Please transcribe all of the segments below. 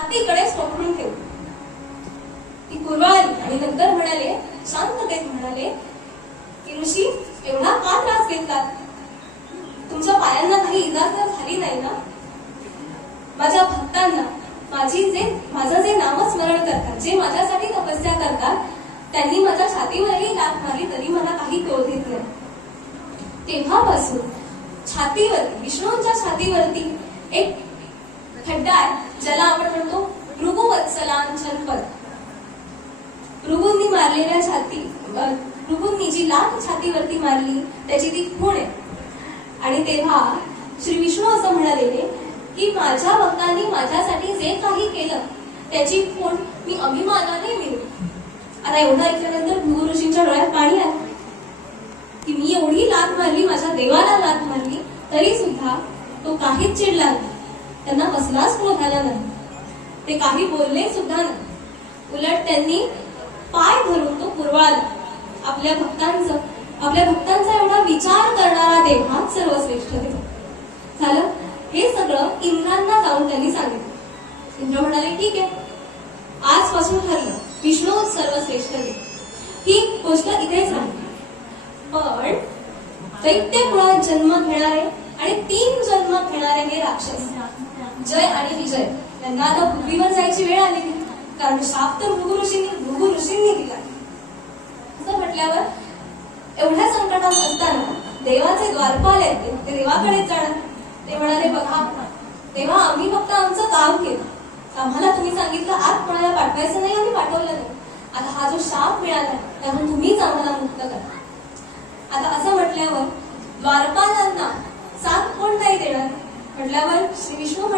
हातीकडेच पकडून ठेवली. ती कुरवाळली आणि नंतर म्हणाले, शांततेत म्हणाले की ऋषी, एवढा का त्रास घेतलात? तुमच्या पायांना काही इजा तर झाली नाही ना? माझ्या भक्तांना माझं जे नामस्मरण करतात, जे माझ्यासाठी तपस्या करतात, त्यांनी माझ्या छातीवरही लाथ मारली तरी मला काही क्रोध येत नाही. तेव्हापासून छातीवरती, विष्णूंच्या छातीवरती एक खड्डा आहे, ज्याला आपण म्हणतो भृगुवत्सलांचन पद. भृगूंनी मारलेल्या भृगूंनी जी लाथ छातीवरती मारली त्याची ती खूण आहे. आणि तेव्हा श्री विष्णू असं म्हणालेले की माझ्या भक्तांनी माझ्यासाठी जे काही केलं त्याची खूण मी अभिमानाने मिळवू. आता एवढं ऐकल्यानंतर भृगु ऋषींच्या डोळ्यात पाणी आलं की मी एवढी लाथ मारली, माझ्या देवाला लाथ मारली, तरी सुद्धा तो काहीच चिडला नाही. त्यांना कसलाच क्रोध आला नाही. ते काही बोलले सुद्धा नाही. उलट त्यांनी पाय धरून तो कुरवाळला. आपल्या भक्तांचा एवढा विचार करणारा देव हा सर्वश्रेष्ठ देव. झालं. हे सगळं इंद्रांना जाऊन त्यांनी सांगितलं. इंद्र म्हणाले, ठीक आहे, आजपासून ठरलं, विष्णू सर्वश्रेष्ठ देव. ही गोष्ट इथेच राहिली. पण दैत्य कुळात जन्म घेणारे आणि 3 जन्म घेणारे हे राक्षस जय आणि विजय यांना आता पृथ्वीवर जायची वेळ आलेली. कारण शाप तर भृगु ऋषींनी दिला. असं म्हटल्यावर एवढ्या संकटात असताना देवाचे द्वारपाल आहेत, ते देवाकडे जाणार. ते म्हणाले, बघा तेव्हा आम्ही फक्त आमचं काम केलं, आम्हाला तुम्ही सांगितलं आत कोणाला पाठवायचं नाही, आम्ही पाठवलं नाही. आता हा जो शाप मिळाला त्यातून तुम्हीच आम्हाला मुक्त करा. आता असं म्हटल्यावर द्वारपालांना साथ कोण काही देणार म्हटल्यावर श्री विष्णू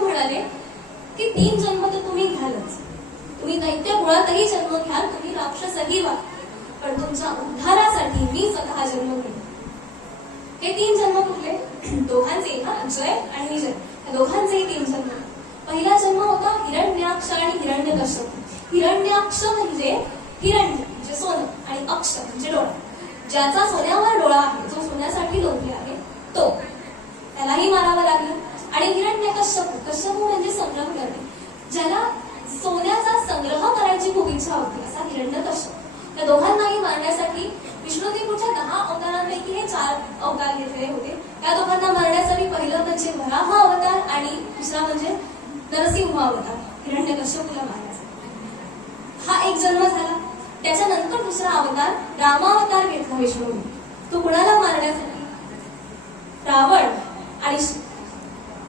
म्हणाले की 3 जन्म तर तुम्ही घ्यालच, तुम्ही दैत्य कुळातही जन्म घ्याल, तुम्ही राक्षसही व्हा, पण तुमच्या उद्धारासाठी मी स्वतः जन्म घेईन. हे 3 जन्म कुठले? दोघांचे, जय आणि विजय, या दोघांचेही 3 जन्म. पहिला जन्म होता हिरण्याक्ष आणि हिरण्यकश्यप. हिरण्याक्ष म्हणजे हिरण्य म्हणजे सोनं आणि अक्ष म्हणजे डोळा. ज्याचा सोन्यावर डोळा आहे, जो सोन्यासाठी लोभले आहे, तो त्यालाही मारावं लागलं. आणि कश्यप म्हणजे संग्रह करणे, ज्याला सोन्याचा संग्रह करायची खूप इच्छा होती, असा हिरण्यकश्यप. त्या दोघांनाही मारण्यासाठी विष्णूने पुढच्या 10 अवतारांपैकी हे 4 अवतार घेतलेले होते. त्या दोघांना मारण्यासाठी पहिलं म्हणजे वराह अवतार आणि दुसरा म्हणजे नरसिंह अवतार हिरण्यकश्यपूला मारण्यासाठी. हा एक जन्म झाला. त्याच्यानंतर दुसरा अवतार रामावतार घेतला विष्णूने. तो कुणाला मारण्यासाठी? रावण आणि